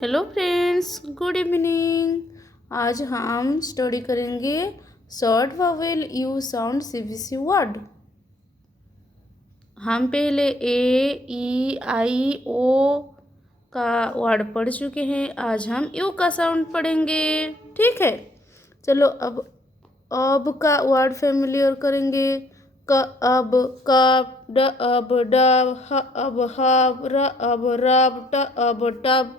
Hello friends, good evening. आज हम study करेंगे short Wavell you sound CBC word. हम पहले ए ई आई ओ का वर्ड पढ़ चुके हैं। आज हम यू का साउंड पढ़ेंगे। ठीक है, चलो अब का वर्ड फैमिलियर करेंगे। क अब कप, ड अब डब, ह अब हब, र अब रब, ट अब टब।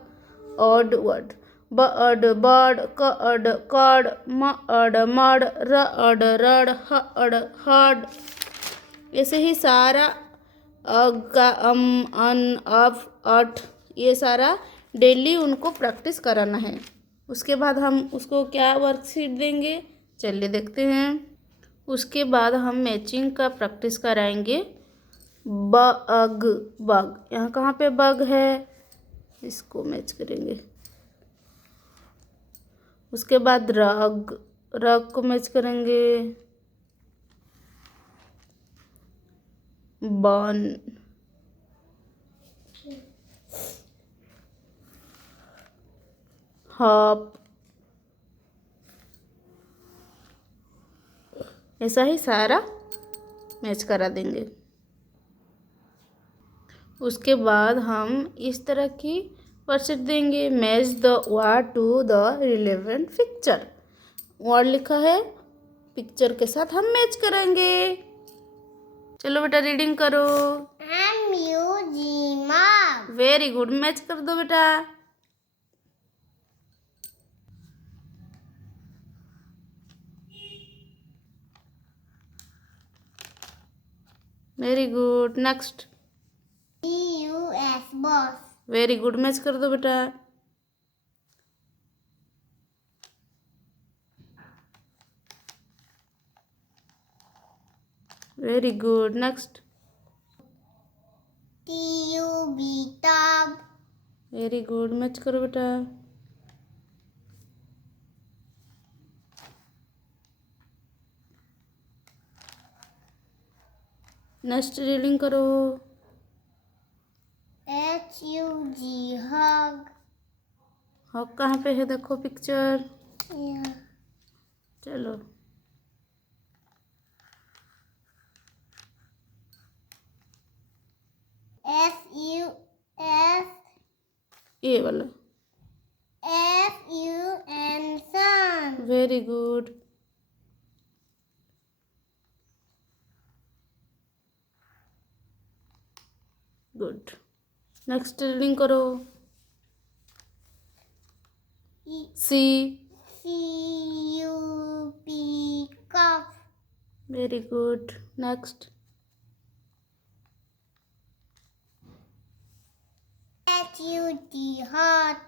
ऑड वर्ड बड बड, कड कड, मड मड, रड रड, हड हड। ऐसे ही सारा अग का अन अफ अट, ये सारा डेली उनको प्रैक्टिस कराना है। उसके बाद हम उसको क्या वर्कशीट देंगे, चलिए देखते हैं। उसके बाद हम मैचिंग का प्रैक्टिस कराएंगे। बग बग, यहाँ कहाँ पे बग है, इसको मैच करेंगे। उसके बाद रग, रग को मैच करेंगे। बन, हॉप, ऐसा ही सारा मैच करा देंगे। उसके बाद हम इस तरह की वर्कशीट देंगे। Match the word to the relevant picture. Word लिखा है, पिक्चर के साथ हम मैच करेंगे। चलो बेटा रीडिंग करो। वेरी गुड, मैच कर दो बेटा। Very good, next. बस। वेरी गुड, मैच कर दो बेटा। Very good, next. TUB tub। Very good, match करो बेटा। नेक्स्ट रीडिंग करो। HUG hug। हॉक कहाँ पे है, देखो पिक्चर। Yeah। चलो SUS ये वाला। SUN sun। Very good. Good, next reading करो। सी, CUP cup। Very good, next. HUT hot।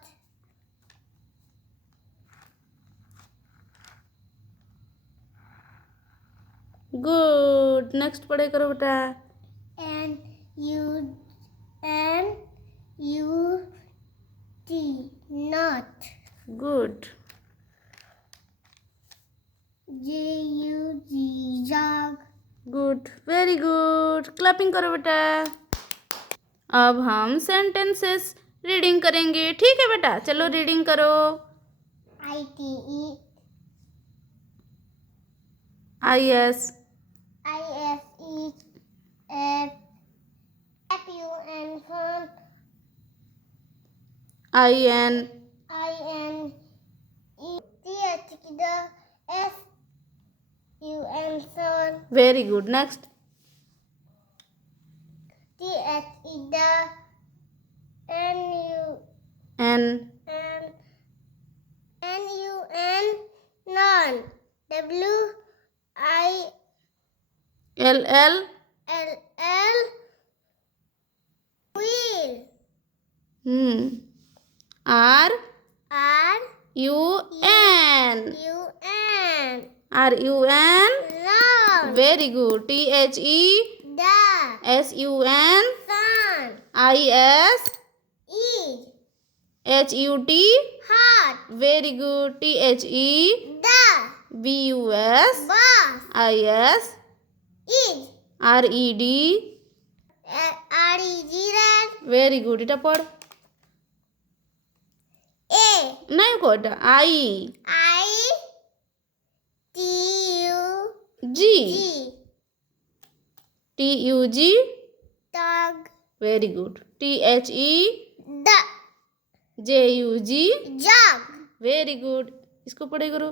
Good, next पढ़े करो बेटा। NUT not। Good, JUG jug। Good, very good, clapping करो बेटा। अब हम सेंटेंसेस रीडिंग करेंगे। ठीक है बेटा, चलो रीडिंग करो। ITE IS, ISE FUN fun। IN, INE SUN son। very good, next। THE NUN N, none। LL, WILL wheel। R, RUN UN, RUN, run। very good, THE The SUN, sun IS is HUT, hot। very good, THE The BUS bus IS is RED, red। very good, এটা পড়। नहीं कोटा I I T U G G TUG dog very good THE the JUG jug very good इसको पढ़े करो